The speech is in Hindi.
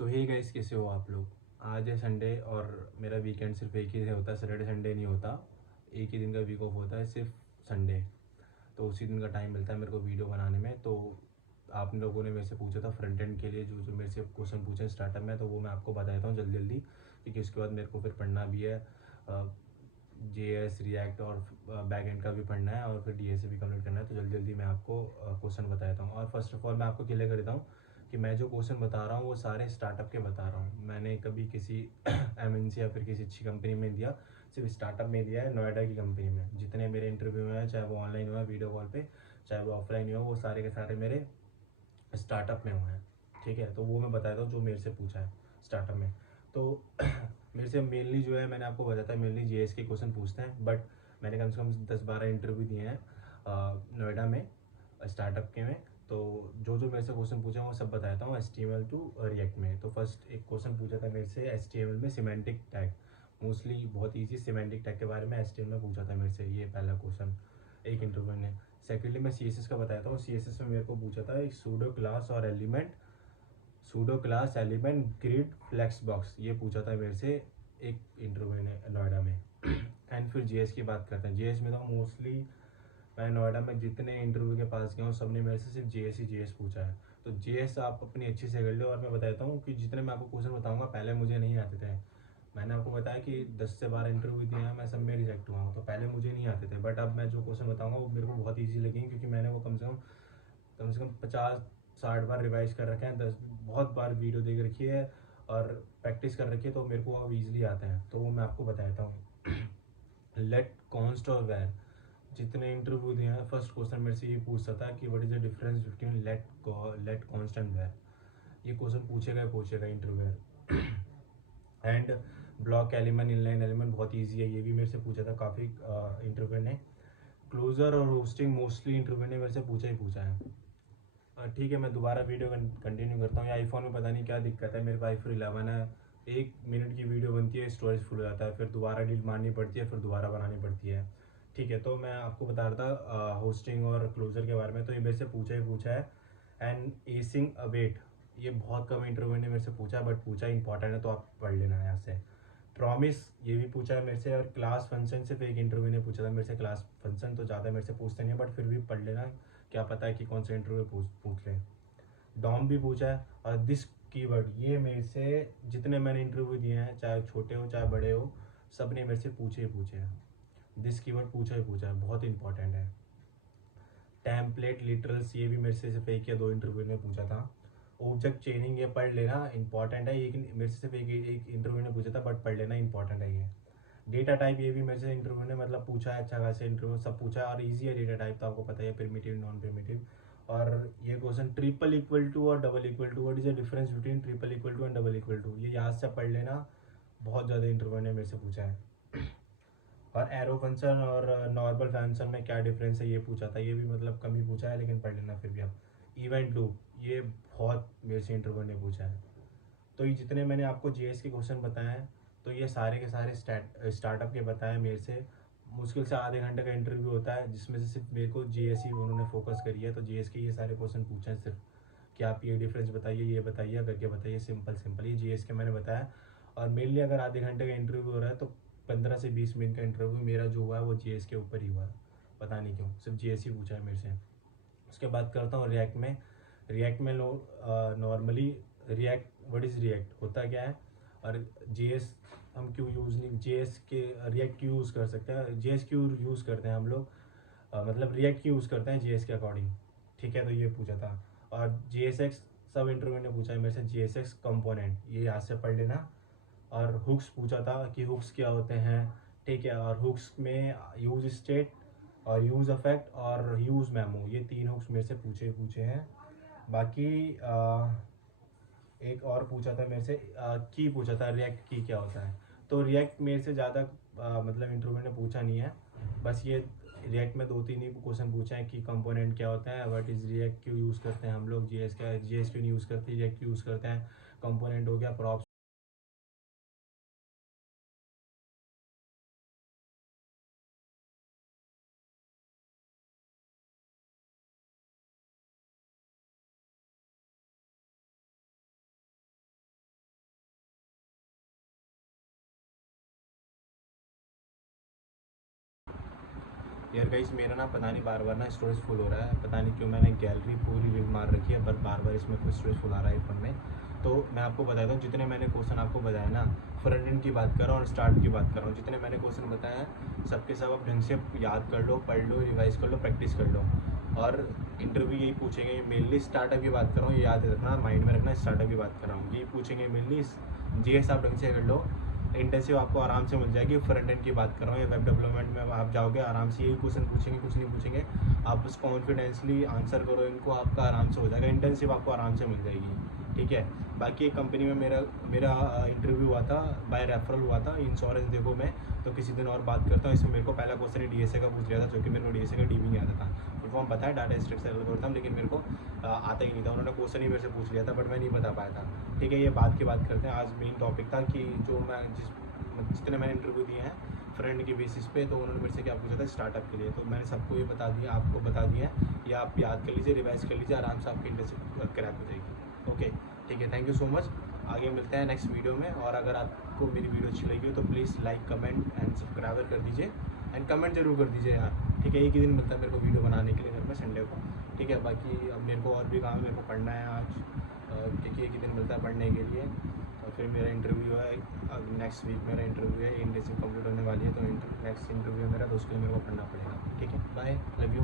सो हे गाइस, कैसे हो आप लोग। आज है संडे और मेरा वीकेंड सिर्फ एक ही होता है, सैटरडे संडे नहीं होता। एक ही दिन का वीक ऑफ होता है, सिर्फ संडे। तो उसी दिन का टाइम मिलता है मेरे को वीडियो बनाने में। तो आप लोगों ने मेरे से पूछा था फ्रंट एंड के लिए जो जो मेरे से क्वेश्चन पूछे स्टार्टअप में, तो वो मैं आपको बता देता हूँ जल्दी जल्दी, क्योंकि उसके बाद मेरे को फिर पढ़ना भी है। JS रिएक्ट और बैक एंड का भी पढ़ना है और फिर DSA भी कंप्लीट करना है। तो जल्दी जल्दी मैं आपको क्वेश्चन बता देता हूँ। और फर्स्ट ऑफ ऑल मैं आपको क्लियर कर देता हूँ कि मैं जो क्वेश्चन बता रहा हूँ वो सारे स्टार्टअप के बता रहा हूँ। मैंने कभी किसी MNC या फिर किसी अच्छी कंपनी में दिया, सिर्फ स्टार्टअप में दिया है, नोएडा की कंपनी में। जितने मेरे इंटरव्यू हुए हैं, चाहे वो ऑनलाइन हुआ है वीडियो कॉल पे, चाहे वो ऑफलाइन हुआ, वो सारे के सारे मेरे स्टार्टअप में हुए हैं। ठीक है, तो वो मैं बताता हूँ जो मेरे से पूछा है स्टार्टअप में। तो मेरे से मेनली जो है, मैंने आपको बताया था मेनली JS के क्वेश्चन पूछते हैं, बट मैंने कम से कम 10-12 इंटरव्यू दिए हैं नोएडा में, स्टार्टअप के में। तो जो जो मेरे से क्वेश्चन पूछे वो सब बताता हूँ HTML टू रिएक्ट में। तो फर्स्ट एक क्वेश्चन पूछा था मेरे से HTML में सिमेंटिक टैग, मोस्टली बहुत ईजी सिमेंटिक टैग के बारे में HTML में पूछा था मेरे से, ये पहला क्वेश्चन एक इंटरव्यू ने। सेकेंडली मैं CSS का बताता हूँ। CSS में मेरे को पूछा था एक सूडो क्लास और element, pseudo class element grid flex box, ये पूछा था मेरे से एक इंटरव्यू ने नोएडा में। एंड फिर JS की बात करते हैं। JS में तो मोस्टली मैं नोएडा में जितने इंटरव्यू के पास गया हूँ, सब ने मेरे से सिर्फ JS ही JS पूछा है। तो JS आप अपनी अच्छी से कर लो। और मैं बताता हूँ कि जितने मैं आपको क्वेश्चन बताऊँगा पहले मुझे नहीं आते थे। मैंने आपको बताया कि 10 से 12 इंटरव्यू दिए हैं, मैं सब में रिजेक्ट हुआ हूँ। तो पहले मुझे नहीं आते थे, बट अब मैं जो क्वेश्चन बताऊँगा वो मेरे को बहुत ईजी लगेंगे, क्योंकि मैंने वो कम से कम 50-60 बार रिवाइज कर रखे हैं, 10 बहुत बार वीडियो देख रखी है और प्रैक्टिस कर रखी है। तो मेरे को अब ईजिली आते हैं, तो वो मैं आपको बताता हूँ। लेट कॉन्स्ट और वेर, जितने इंटरव्यू दिए हैं फर्स्ट क्वेश्चन मेरे से ये पूछता था कि what is the difference between let const and var. ये क्वेश्चन पूछेगा interviewer. And block element inline element बहुत ईजी है, ये भी मेरे से पूछा था काफ़ी इंटरव्यू ने। क्लोजर और होस्टिंग मोस्टली इंटरव्यू ने मेरे से पूछा है। ठीक है, मैं दोबारा वीडियो कंटिन्यू करता हूँ। ये आईफोन में पता नहीं क्या दिक्कत है, मेरे पास iPhone 11 है। 1 मिनट की वीडियो बनती है, स्टोरेज फुल हो जाता है, फिर दोबारा डिलीट मारनी पड़ती है, फिर दोबारा बनानी पड़ती है। ठीक है, तो मैं आपको बता रहा था होस्टिंग और क्लोजर के बारे में। तो ये मेरे से पूछा है। एंड एसिंग अवेट, ये बहुत कम इंटरव्यू ने मेरे से पूछा है, बट पूछा इंपॉर्टेंट है, तो आप पढ़ लेना यहाँ से। प्रॉमिस, ये भी पूछा है मेरे से। और क्लास फंक्शन सिर्फ एक इंटरव्यू ने पूछा था मेरे से। क्लास फंक्शन तो ज़्यादा मेरे से पूछते नहीं है, बट फिर भी पढ़ लेना, क्या पता है कि कौन सा इंटरव्यू पूछ लें। डॉम भी पूछा है। और दिस कीवर्ड, ये मेरे से जितने मैंने इंटरव्यू दिए हैं, चाहे छोटे हो चाहे बड़े हो, सब ने मेरे से पूछे हैं। दिस कीवर्ड पूछा है, बहुत इंपॉर्टेंट है। टेम्पलेट लिटरल्स, ये भी मेरे से सिर्फ एक या दो इंटरव्यू में पूछा था। ऑब्जेक्ट चेनिंग, ये पढ़ लेना, इंपॉर्टेंट है। ये मेरे से सिर्फ एक इंटरव्यू ने पूछा था, बट पढ़ लेना, इंपॉर्टेंट है ये। डेटा टाइप, ये भी मेरे से इंटरव्यू ने मतलब पूछा है, अच्छा खासा इंटरव्यू सब पूछा है, और इजी है डेटा टाइप, तो आपको पता है प्रिमिटिव नॉन प्रिमिटिव। और ये क्वेश्चन ट्रिपल इक्वल टू और double equal to, what is the difference between triple equal to and double equal to, ये याद से पढ़ लेना, बहुत ज़्यादा इंटरव्यू ने मेरे से पूछा है। और एरो फंक्शन और नॉर्मल फंक्शन में क्या डिफरेंस है, ये पूछा था। ये भी मतलब कम ही पूछा है, लेकिन पढ़ लेना फिर भी आप। इवेंट लूप, ये बहुत मेरे से इंटरव्यू ने पूछा है। तो ये जितने मैंने आपको JS के क्वेश्चन बताए हैं, तो ये सारे के सारे स्टार्टअप के बताए मेरे से। मुश्किल से आधे घंटे का इंटरव्यू होता है, जिसमें से सिर्फ मेरे को JS ही उन्होंने फोकस करी है। तो JS के ये सारे क्वेश्चन पूछे हैं सिर्फ, कि आप ये डिफरेंस बताइए, ये बताइए, करके बताइए, सिंपल सिंपल ये JS के मैंने बताया। और मेनली अगर आधे घंटे का इंटरव्यू हो रहा है, तो 15 से 20 मिनट का इंटरव्यू मेरा जो हुआ है वो JS के ऊपर ही हुआ है। पता नहीं क्यों, सिर्फ JS ही पूछा है मेरे से। उसके बाद करता हूँ रिएक्ट में। रिएक्ट में normally react, what is react, होता क्या है, और JS हम क्यों यूज़ नहीं, JS के रिएक्ट क्यों यूज़ कर सकते हैं, JS क्यों यूज़ करते हैं हम लोग, मतलब रिएक्ट क्यों यूज़ करते हैं JS के अकॉर्डिंग। ठीक है, तो ये पूछा था। और JSX, सब इंटरव्यू ने पूछा है मेरे से। JSX कंपोनेंट, ये यहाँ से पढ़ लेना। और हुक्स पूछा था कि हुक्स क्या होते हैं। ठीक है, और हुक्स में यूज स्टेट और यूज अफेक्ट और यूज मेमो, ये 3 हुक्स मेरे से पूछे हैं। बाकी एक और पूछा था मेरे से, की पूछा था, रिएक्ट की क्या होता है। तो रिएक्ट मेरे से ज़्यादा मतलब इंटरव्यू ने पूछा नहीं है, बस ये रिएक्ट में 2-3 ही क्वेश्चन पूछे हैं कि कंपोनेंट क्या होता है, व्हाट इज़ रिएक्ट, क्यों यूज़ करते हैं हम लोग, JS का JS क्यों नहीं यूज़ करते, रिएक्ट क्यों यूज़ करते हैं, कंपोनेंट हो गया, प्रॉप्स यार गाइस मेरा ना पता नहीं बार बार ना स्टोरेज फुल हो रहा है, पता नहीं क्यों। मैंने गैलरी पूरी रिल मार रखी है, पर बार बार इसमें कोई स्टोरेज फुल आ रहा है फ़ोन में। तो मैं आपको बताता हूँ, जितने मैंने क्वेश्चन आपको बताया ना, फ्रंट एंड की बात कर रहा हूँ और स्टार्ट की बात कर रहा हूँ, जितने मैंने क्वेश्चन बताए हैं सबके सब आप ढंग से याद कर लो, पढ़ लो, रिवाइज कर लो, प्रैक्टिस कर लो। और इंटरव्यू यही पूछेंगे मेनली, स्टार्टअप की बात कर रहा हूँ, ये याद रखना, माइंड में रखना, स्टार्टअप की बात कर रहा हूँ, यही पूछेंगे मेनली। जीएस आप ढंग से कर लो, इंटेंसिव आपको आराम से मिल जाएगी। फ्रंट एंड की बात कर रहा हूँ, वेब डेवलपमेंट में आप जाओगे आराम से, यही क्वेश्चन पूछेंगे, कुछ नहीं पूछेंगे, आप बस कॉन्फिडेंसली आंसर करो इनको, आपका आराम से हो जाएगा। इंटेंसिव आपको आराम से मिल जाएगी, ठीक है। बाकी एक कंपनी में मेरा मेरा इंटरव्यू हुआ था, बाय रेफरल हुआ था, इंश्योरेंस देखो मैं तो किसी दिन और बात करता हूँ। इसमें मेरे को पहला क्वेश्चन डीएसए का पूछ लिया था, जो कि मेरे को डीएसए का डीबी नहीं आता था। फुल फॉर्म पता है, डाटा स्ट्रक्चर एल्गोरिथम, लेकिन मेरे को आता ही नहीं था। उन्होंने क्वेश्चन ही मेरे से पूछ लिया था, बट मैं नहीं बता पाया था, ठीक है। ये बात की बात करते हैं। आज मेन टॉपिक था कि जो मैं जितने मैंने इंटरव्यू दिए हैं फ्रेंड की बेसिस पे, तो उन्होंने मेरे से क्या पूछा था स्टार्टअप के लिए, तो मैंने सबको ये बता दिया, आपको बता दिया है। ये आप याद कर लीजिए, रिवाइज कर लीजिए, आराम से आपकी इंटर्नशिप क्रैक हो जाएगी। ओके, ठीक है, थैंक यू सो मच। आगे मिलते हैं नेक्स्ट वीडियो में। और अगर आपको मेरी वीडियो अच्छी लगी हो तो please like, comment and subscribe कर दीजिए, एंड कमेंट जरूर कर दीजिए यार, ठीक है। एक ही दिन मिलता है मेरे को वीडियो बनाने के लिए घर में, संडे को, ठीक है। बाकी अब मेरे को और भी काम है, मेरे को पढ़ना है आज, क्योंकि एक ही दिन मिलता है पढ़ने के लिए। और फिर मेरा इंटरव्यू है, अब नेक्स्ट वीक मेरा इंटरव्यू है, इंटर्नशिप कंप्लीट होने वाली है, तो नेक्स्ट इंटरव्यू है मेरा, तो उसके लिए मेरे को पढ़ना पड़ेगा, ठीक है। Bye, love you.